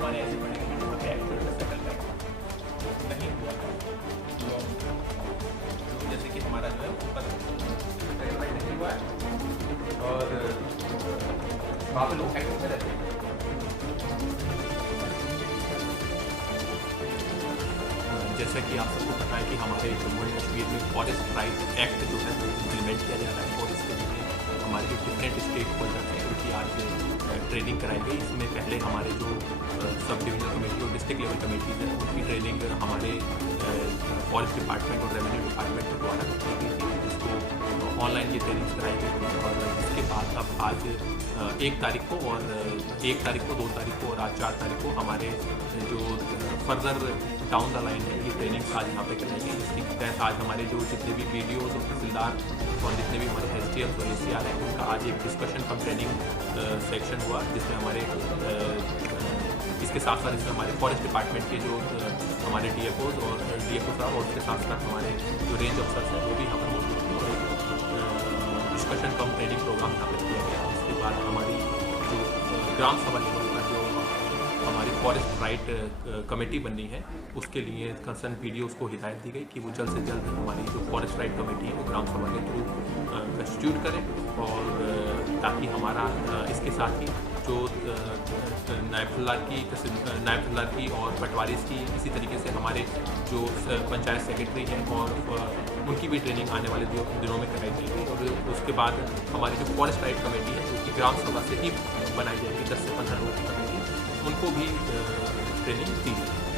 हमारे ऐसे पड़े हैं वहाँ पे एक्चुअल में सेटल करना नहीं हुआ है। तो जैसे कि हमारा जो है ऊपर सेटलमेंट नहीं हुआ है और वहाँ पे लोग एक्टिव में रहते हैं। जैसा कि आप सबको पता है कि हमारे जम्मू एंड कश्मीर में फॉरेस्ट राइट एक्ट जो है वो इम्प्लीमेंट किया जा रहा है और इसके लिए हमारे जो डिफरेंट स्टेक होल्डर्स हैं उनकी आज ट्रेनिंग कराई गई। इसमें पहले हमारे जो सब डिविजनल कमेटी और डिस्ट्रिक्ट लेवल कमेटीज़ हैं उनकी ट्रेनिंग हमारे फॉरेस्ट डिपार्टमेंट और रेवेन्यू डिपार्टमेंट के द्वारा की गई थी, जिसको ऑनलाइन ये ट्रेनिंग कराई गई थी। और इसके बाद अब आज 1 तारीख को और 1 तारीख को 2 तारीख को और आज 4 तारीख को हमारे जो फर्दर डाउन द लाइन है ये ट्रेनिंग आज यहाँ पे कराई गई, जिसके तहत आज हमारे जो जितने भी BDOs और तहसीलदार और जितने भी हमारे SDMs और ACR हैं उनका आज एक डिस्कशन कम ट्रेनिंग सेक्शन हुआ, जिसमें हमारे इसके साथ साथ इसमें हमारे फॉरेस्ट डिपार्टमेंट के जो हमारे DFOs और DFO साहब और उसके साथ साथ हमारे जो रेंज अफसर्स हैं वो भी यहाँ पर मौजूद थे और डिस्कशन कम ट्रेनिंग प्रोग्राम यहाँ पर किया गया। उसके बाद हमारी जो ग्राम सभा लेवल पर जो हमारी फॉरेस्ट राइट कमेटी बननी है उसके लिए कंसर्न BDOs को हिदायत दी गई कि वो जल्द से जल्द हमारी जो फॉरेस्ट राइट कमेटी है वो ग्राम सभा के थ्रू कंस्टिट्यूट करें और ताकि हमारा इसके साथ ही जो नायब तहसीलदार की और पटवारीज की इसी तरीके से हमारे जो पंचायत सेक्रेटरी हैं और उनकी भी ट्रेनिंग आने वाले दिनों में कराई जाएगी। और उसके बाद हमारी जो फॉरेस्ट राइट कमेटी है जो कि ग्राम सभा से ही बनाई जाएगी 10 से 15 लोगों की कमेटी, उनको भी ट्रेनिंग दी जाएगी।